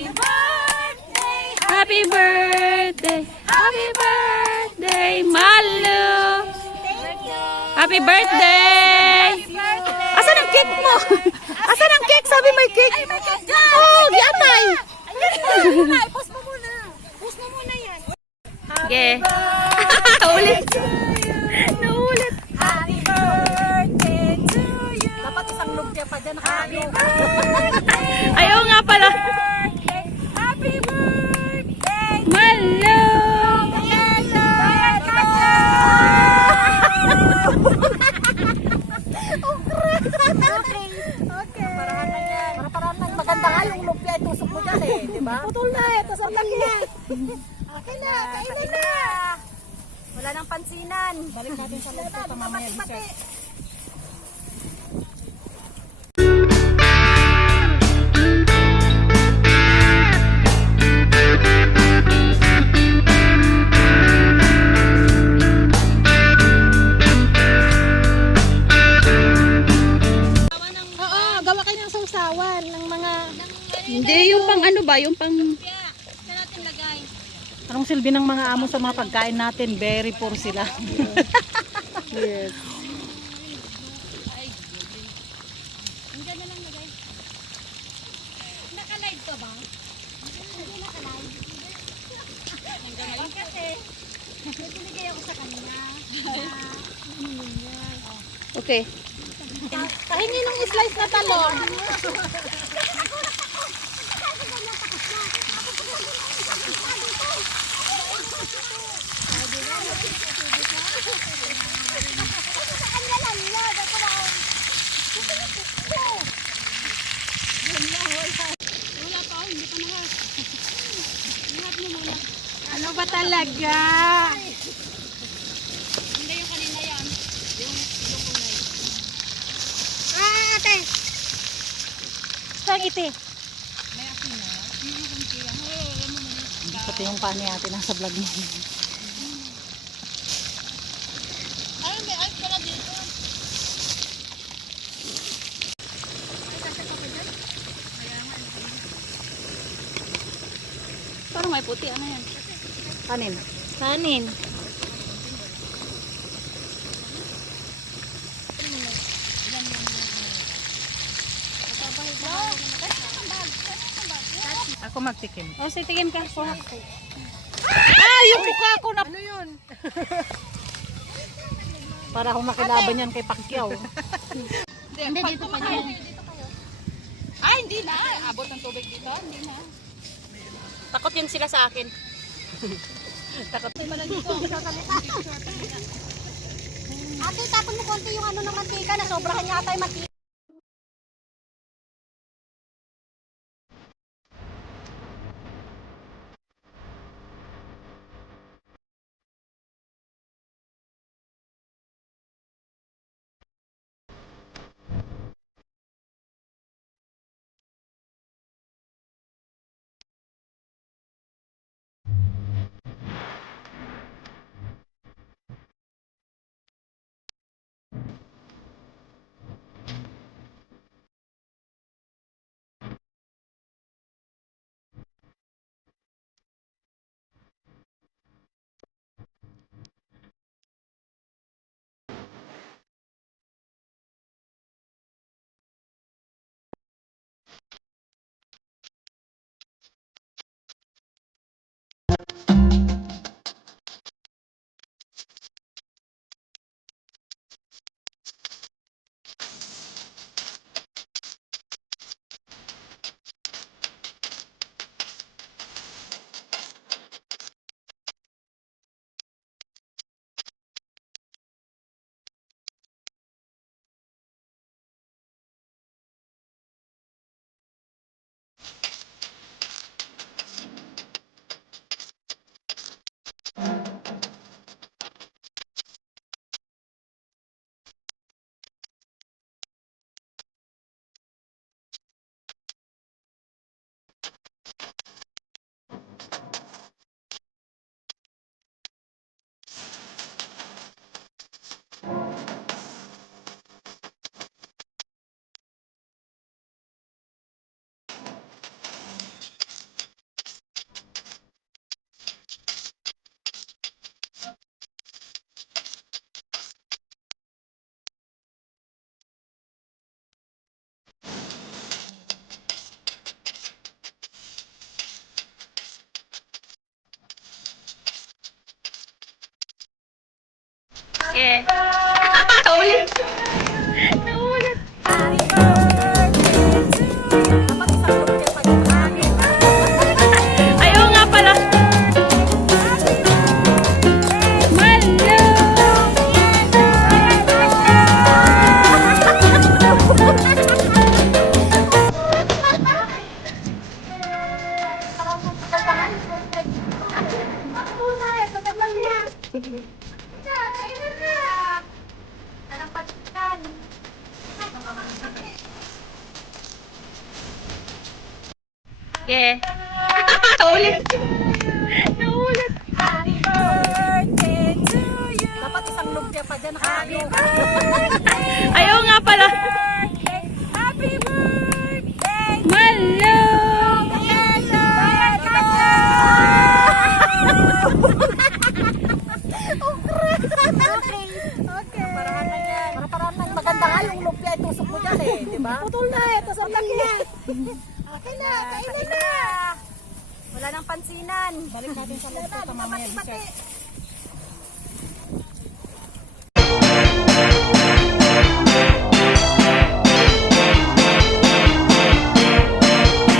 Happy birthday! Happy birthday, Malu! Happy birthday! Asan ang cake mo? Asan ang cake? Sabi may cake. Oh, giatay. Post mo muna. Post mo muna yan. Sige. Ulit. Naulit. Happy birthday to you. Dapat isang lumpia pa dyan. Happy birthday. Ayaw nga pala. Happy birthday. Malu! Okay. Para-parahan lang. Maganda nga yung lumpia. Itusok mo dyan eh. Diba? Putol na eh. Tusok lang yan. Okay na. Kainan na. Wala nang pansinan. Balik natin sa loob ito mamaya. Oo, gawa kayo ng sausawan ng mga... Hindi, yung pang ano ba? Yung pang... Anong silbi ng mga amo sa mga pagkain natin? Very poor sila. Yes. Naka-live ka ba? Hindi naka-live. Kasi, may binigay ako sa kanila. Okay. Pahingi ng slice na talong. Ano ba talaga? Hindi yung kanina yan. Yung kunay. Ate! Spaghetti. Pati yung pani ate nasa vlog niya. Ay, may ice pala dito. Parang may puti. Ano yan? Kanin. Kanin. Ako magtikim. O, sitigim ka. Ah, yung mukha ko na... Ano yun? Para akong makilaban yan kay Pacquiao. Hindi, dito pa yan. Ay, hindi na. Abot ng tubig dito. Hindi na. Takot yun sila sa akin. Ate, tapon mo konti yung ano ng mantika na sobrahan niya ata yung mantika. Kainan na! Anong patikan? Okay. Naulit. Happy birthday to you! Dapat isang lumpia pa dyan. Happy birthday! Ayaw nga pala. Happy birthday! Malo. Okay. Para-paraan lang. Maganda nga yung lumpia. Itusok mo dyan eh. Diba? Putol na eh. Tapos ang laki na. Okay na. Kainan na. Wala nang pansinan. Balik natin sa loob. Mati-mati.